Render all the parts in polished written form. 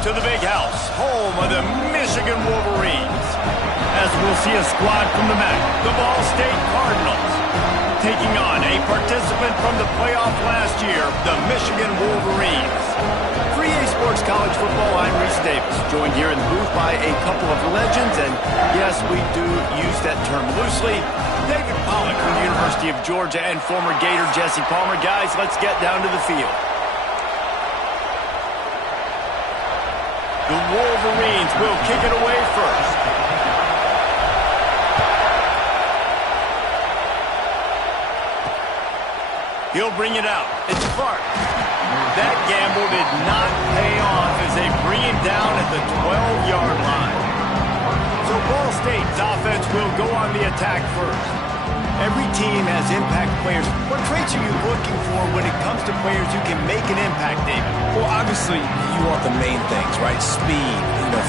to the big house, home of the Michigan Wolverines. As we'll see a squad from the MAC, the Ball State Cardinals, taking on a participant from the playoff last year, the Michigan Wolverines. 3A Sports College Football, I'm Reese Davis, joined here in the booth by a couple of legends, and yes, we do use that term loosely. David Pollack from the University of Georgia and former Gator Jesse Palmer. Guys, let's get down to the field. The Wolverines will kick it away first. He'll bring it out. It's Clark. That gamble did not pay off as they bring him down at the 12-yard line. So Ball State's offense will go on the attack first. Every team has impact players. What traits are you looking for when it comes to players who can make an impact, David? Well, obviously, you want the main things, right? Speed,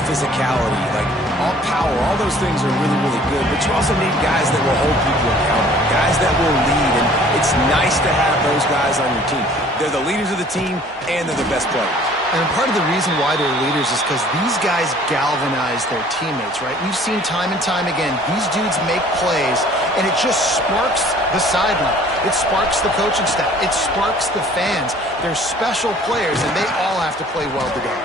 physicality, like all power, all those things are really, really good. But you also need guys that will hold people accountable, guys that will lead. And it's nice to have those guys on your team. They're the leaders of the team, and they're the best players. And part of the reason why they're leaders is because these guys galvanize their teammates, right? We've seen time and time again, these dudes make plays, and it just sparks the sideline. It sparks the coaching staff. It sparks the fans. They're special players, and they all have to play well together.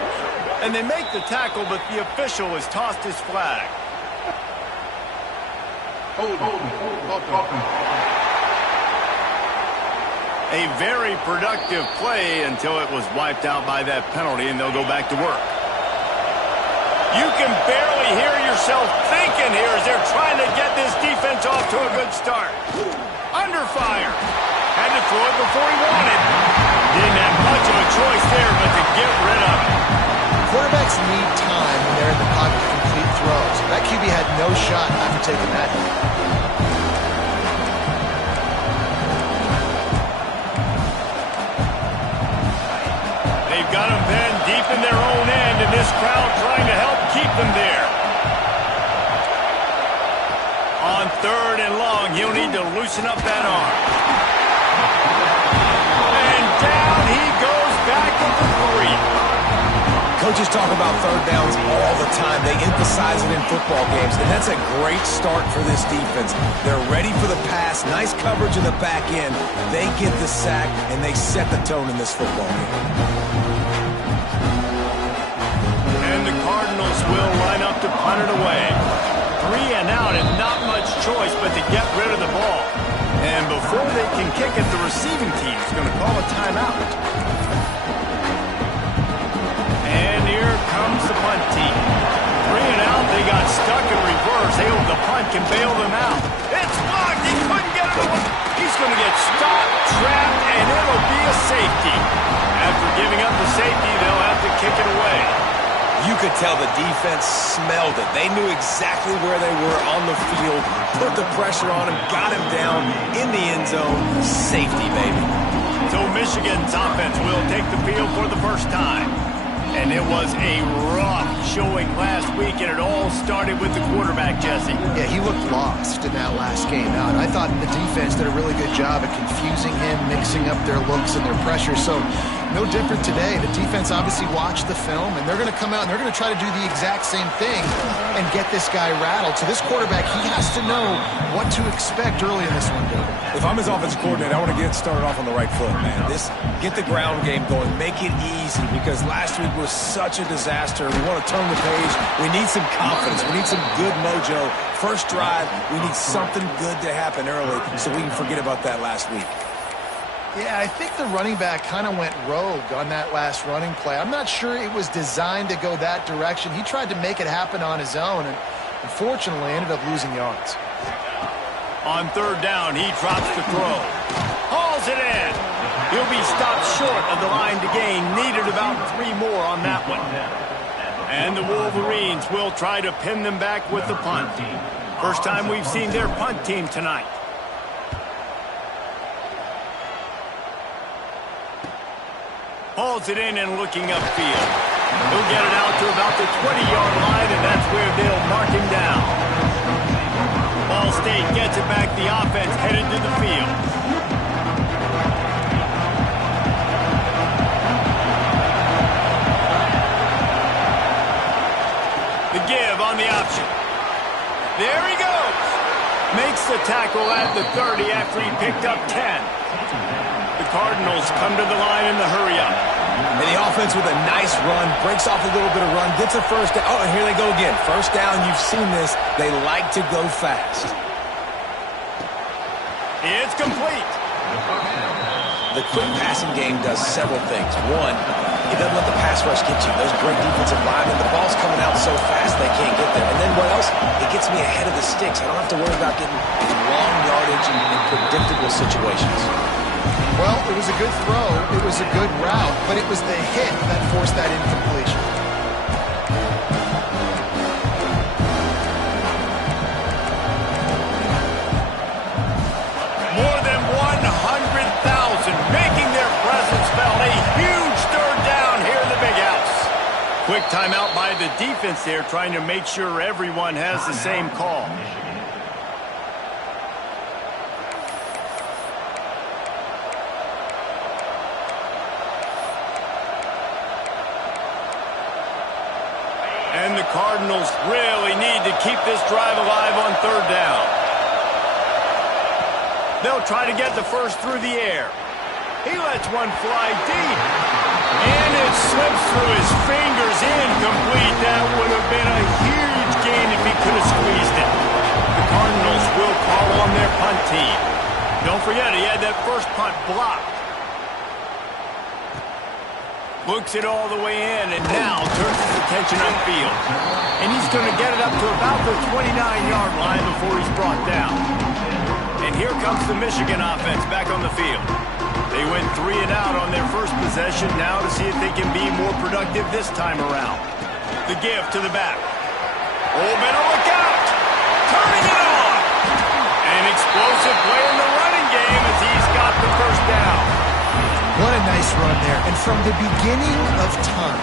And they make the tackle, but the official has tossed his flag. A very productive play until it was wiped out by that penalty, and they'll go back to work. You can barely hear yourself thinking here as they're trying to get this defense off to a good start. Under fire. Had to throw it before he wanted. Didn't have much of a choice there, but to get rid of it. Quarterbacks need time when they're in the pocket to complete throws. That QB had no shot after taking that hit. They've got them pinned deep in their own end, and this crowd trying to help keep them there. On 3rd and long, he'll need to loosen up that arm. And down he goes back at the 3. Coaches talk about third downs all the time. They emphasize it in football games, and that's a great start for this defense. They're ready for the pass, nice coverage in the back end. They get the sack, and they set the tone in this football game. And the Cardinals will line up to punt it away. 3 and out, and not much choice but to get rid of the ball. And before they can kick it, the receiving team is going to call a timeout. And here comes the punt team. 3 and out, they got stuck in reverse. They hope the punt can bail them out. It's blocked, he couldn't get it away. He's going to get stopped, trapped, and it'll be a safety. After giving up the safety, they'll have to kick it away. You could tell the defense smelled it. They knew exactly where they were on the field, put the pressure on him, got him down in the end zone. Safety, baby. So Michigan's offense will take the field for the first time. And it was a rough showing last week, and it all started with the quarterback, Jesse. Yeah, he looked lost in that last game out. I thought the defense did a really good job at confusing him, mixing up their looks and their pressure. So no different today. The defense obviously watched the film, and they're going to come out and they're going to try to do the exact same thing and get this guy rattled. So this quarterback, he has to know what to expect early in this one, David. If I'm his offensive coordinator, I want to get started off on the right foot, man. Get the ground game going. Make it easy, because last week was such a disaster. We want to turn the page. We need some confidence. We need some good mojo. First drive, we need something good to happen early so we can forget about that last week. Yeah, I think the running back kind of went rogue on that last running play. I'm not sure it was designed to go that direction. He tried to make it happen on his own, and unfortunately ended up losing yards. On 3rd down, he drops the throw. Hauls it in. He'll be stopped short of the line to gain. Needed about 3 more on that one. And the Wolverines will try to pin them back with the punt. First time we've seen their punt team tonight. Hauls it in and looking upfield. He'll get it out to about the 20-yard line, and that's where they'll mark him down. Ball State gets it back. The offense headed to the field. The give on the option. There he goes. Makes the tackle at the 30 after he picked up 10. The Cardinals come to the line in the hurry-up. And the offense with a nice run, breaks off a little bit of run, gets a first down. Oh, and here they go again. First down, you've seen this. They like to go fast. It's complete. The quick passing game does several things. One, it doesn't let the pass rush get you. Those great defensive linemen, the ball's coming out so fast they can't get there. And then what else? It gets me ahead of the sticks. I don't have to worry about getting long yardage in predictable situations. Well, it was a good throw. It was a good route, but it was the hit that forced that incompletion. More than 100,000 making their presence felt. A huge third down here in the big house. Quick timeout by the defense there, trying to make sure everyone has the same call. And the Cardinals really need to keep this drive alive on third down. They'll try to get the first through the air. He lets one fly deep. And it slips through his fingers, incomplete. That would have been a huge gain if he could have squeezed it. The Cardinals will call on their punt team. Don't forget, he had that first punt blocked. Looks it all the way in, and now turns his attention upfield. And he's going to get it up to about the 29-yard line before he's brought down. And here comes the Michigan offense back on the field. They went 3 and out on their first possession, now to see if they can be more productive this time around. The give to the back. Oh, better look out! Turning it on! An explosive play in the running game as he's got the first down. What a nice run there. And from the beginning of time,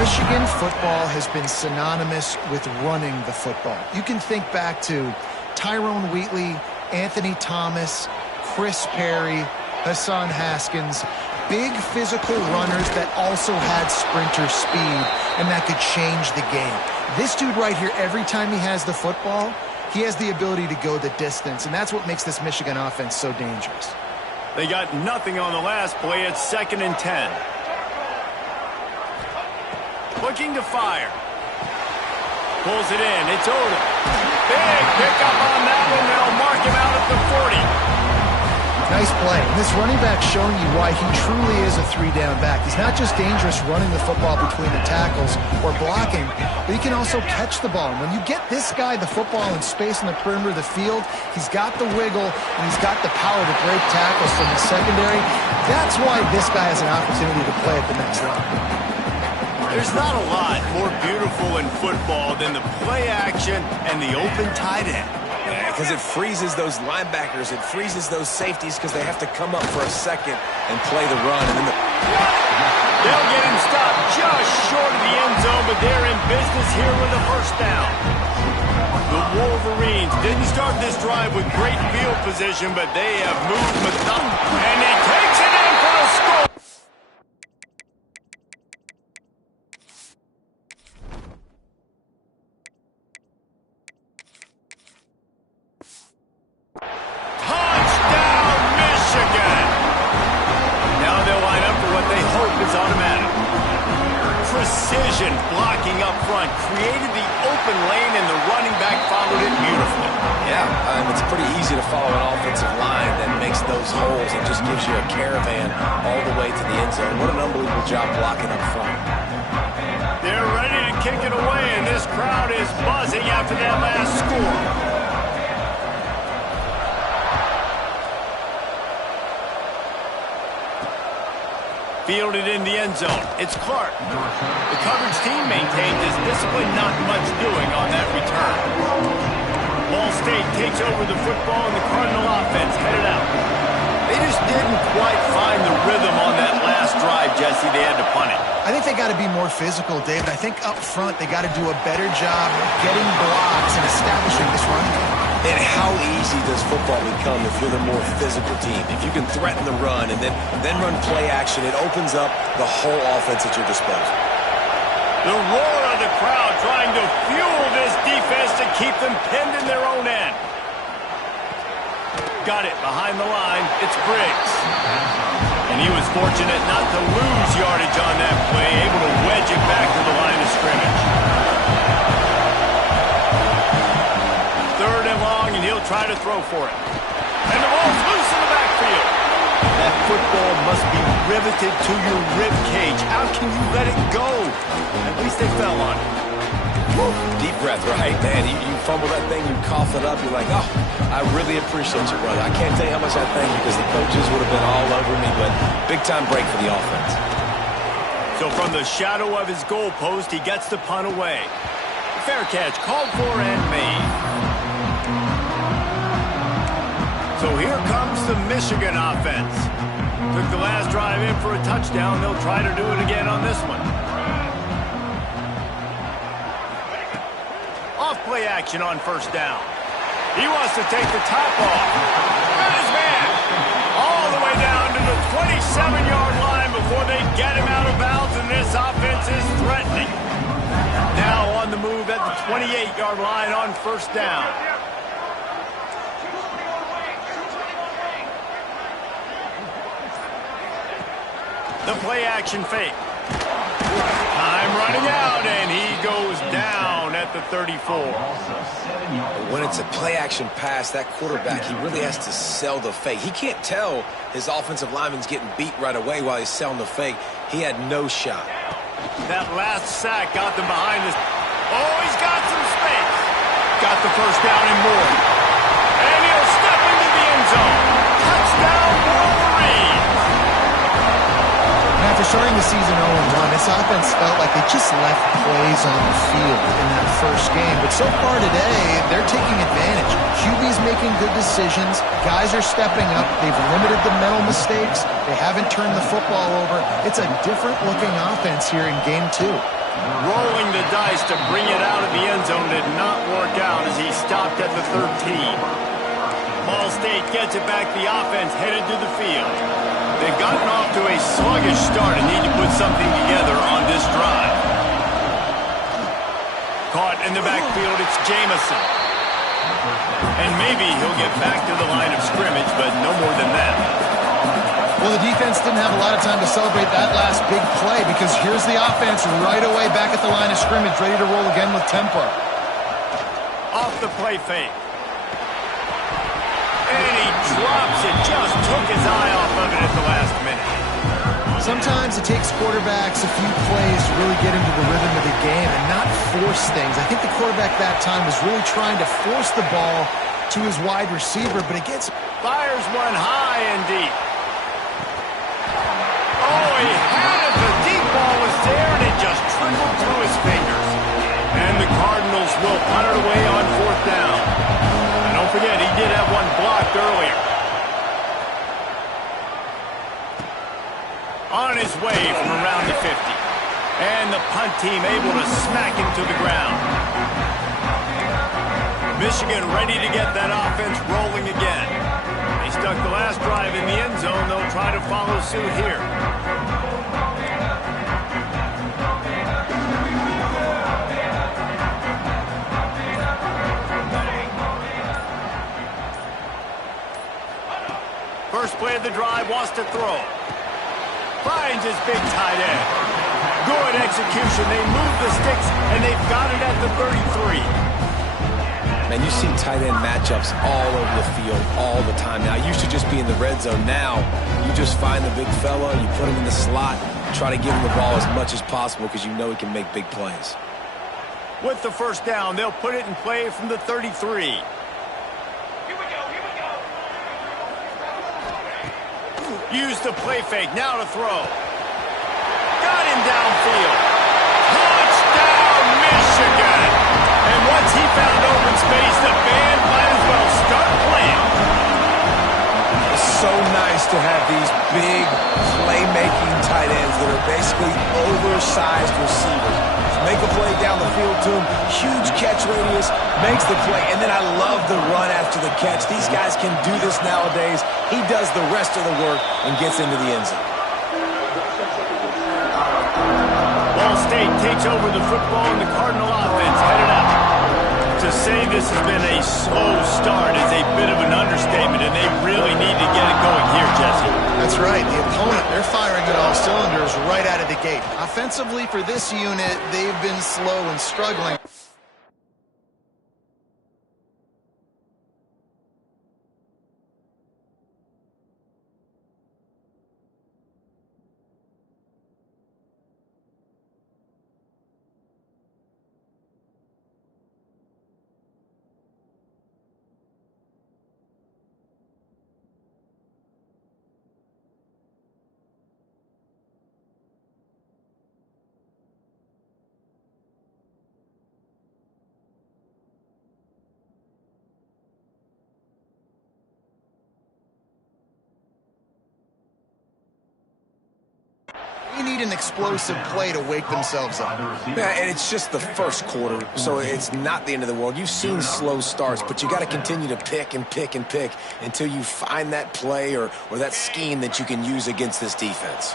Michigan football has been synonymous with running the football. You can think back to Tyrone Wheatley, Anthony Thomas, Chris Perry, Hassan Haskins, big physical runners that also had sprinter speed and that could change the game. This dude right here, every time he has the football, he has the ability to go the distance, and that's what makes this Michigan offense so dangerous. They got nothing on the last play. It's 2nd and 10. Looking to fire. Pulls it in. It's Odom. Big pickup on that one. They'll mark him out at the 40. Nice play. And this running back showing you why he truly is a 3-down back. He's not just dangerous running the football between the tackles or blocking, but he can also catch the ball. And when you get this guy the football in space in the perimeter of the field, he's got the wiggle and he's got the power to break tackles from the secondary. That's why this guy has an opportunity to play at the next level. There's not a lot more beautiful in football than the play action and the open tight end. Because it freezes those linebackers, it freezes those safeties because they have to come up for a second and play the run. And then they'll get him stopped just short of the end zone, but they're in business here with a first down. The Wolverines didn't start this drive with great field position, but they have moved methodically. And he takes it in for a score. Precision blocking up front created the open lane, and the running back followed it beautifully. Yeah, it's pretty easy to follow an offensive line that makes those holes and just gives you a caravan all the way to the end zone. What an unbelievable job blocking up front. They're ready to kick it away, and this crowd is buzzing after that last score. Fielded in the end zone. It's Clark. The coverage team maintains his discipline, not much doing on that return. Ball State takes over the football, and the Cardinal offense headed out. They just didn't quite find the rhythm on that last drive, Jesse. They had to punt it. I think they got to be more physical, David. I think up front they got to do a better job getting blocks and establishing this running game. And how easy does football become if you're the more physical team? If you can threaten the run and then run play action, it opens up the whole offense at your disposal. The roar of the crowd trying to fuel this defense to keep them pinned in their own end. Got it behind the line. It's Briggs. And he was fortunate not to lose yardage on that play, able to wedge it back to the line of scrimmage. 3rd and long, and he'll try to throw for it. And the ball's loose in the backfield. That football must be riveted to your rib cage. How can you let it go? At least they fell on it. Woo. Deep breath, right, man. You fumble that thing, you cough it up, you're like, oh, I really appreciate you, brother. I can't tell you how much I thank you because the coaches would have been all over me, but big-time break for the offense. So from the shadow of his goalpost, he gets the punt away. Fair catch, called for and made. So here comes the Michigan offense. Took the last drive in for a touchdown. They'll try to do it again on this one. Off-play action on 1st down. He wants to take the top off. Got his man. All the way down to the 27-yard line before they get him out of bounds, and this offense is threatening. Now on the move at the 28-yard line on 1st down. The play action fake. Time running out, and he goes down at the 34. When it's a play-action pass, that quarterback, he really has to sell the fake. He can't tell his offensive lineman's getting beat right away while he's selling the fake. He had no shot. That last sack got them behind this. Oh, he's got some space. Got the 1st down and more. And he'll step into the end zone. Touchdown, Wolverine. After starting the season 0-1, this offense felt like they just left plays on the field in that first game. But so far today, they're taking advantage. QB's making good decisions. Guys are stepping up. They've limited the mental mistakes. They haven't turned the football over. It's a different-looking offense here in Game 2. Rolling the dice to bring it out of the end zone did not work out as he stopped at the 13. Ball State gets it back. The offense headed to the field. They've gotten off to a sluggish start and need to put something together on this drive. Caught in the backfield, it's Jamison. And maybe he'll get back to the line of scrimmage, but no more than that. Well, the defense didn't have a lot of time to celebrate that last big play because here's the offense right away back at the line of scrimmage, ready to roll again with tempo. Off the play fake. And he drops it, just took his eye off of it at the last minute. Sometimes it takes quarterbacks a few plays to really get into the rhythm of the game and not force things. I think the quarterback that time was really trying to force the ball to his wide receiver, but it gets... Fires one high and deep. Oh, he had it. The deep ball was there, and it just trickled through his fingers. And the Cardinals will punt it away on 4th down. And don't forget, he did have one blocked earlier. On his way from around the 50. And the punt team able to smack him to the ground. Michigan ready to get that offense rolling again. They stuck the last drive in the end zone. They'll try to follow suit here. First play of the drive, wants to throw. Finds his big tight end. Good execution. They move the sticks, and they've got it at the 33. Man, you see tight end matchups all over the field all the time. Now, it used to just be in the red zone. Now, you just find the big fella, you put him in the slot, try to give him the ball as much as possible because you know he can make big plays. With the 1st down, they'll put it in play from the 33. Use the play fake, now to throw. Got him downfield. Touchdown, Michigan! And once he found open space, the band might as well start playing. It's so nice to have these big playmaking tight ends that are basically oversized receivers. Make a play down the field to him, huge catch radius, makes the play, and then I love the run after the catch. These guys can do this nowadays. He does the rest of the work and gets into the end zone. Ball State takes over the football and the Cardinal offense headed out. To say this has been a slow start is a bit of an understatement, and they really need to get it going here, Jesse. That's right. The opponent, they're firing at all cylinders right out of the gate. Offensively for this unit, they've been slow and struggling. They need an explosive play to wake themselves up. Yeah, and it's just the first quarter, so it's not the end of the world. You've seen slow starts, but you got to continue to pick and pick and pick until you find that play or that scheme that you can use against this defense.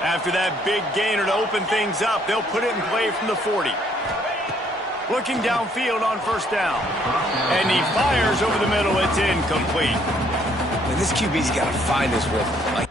After that big gainer to open things up, they'll put it in play from the 40. Looking downfield on first down. And he fires over the middle. It's incomplete. And this QB's got to find his rhythm.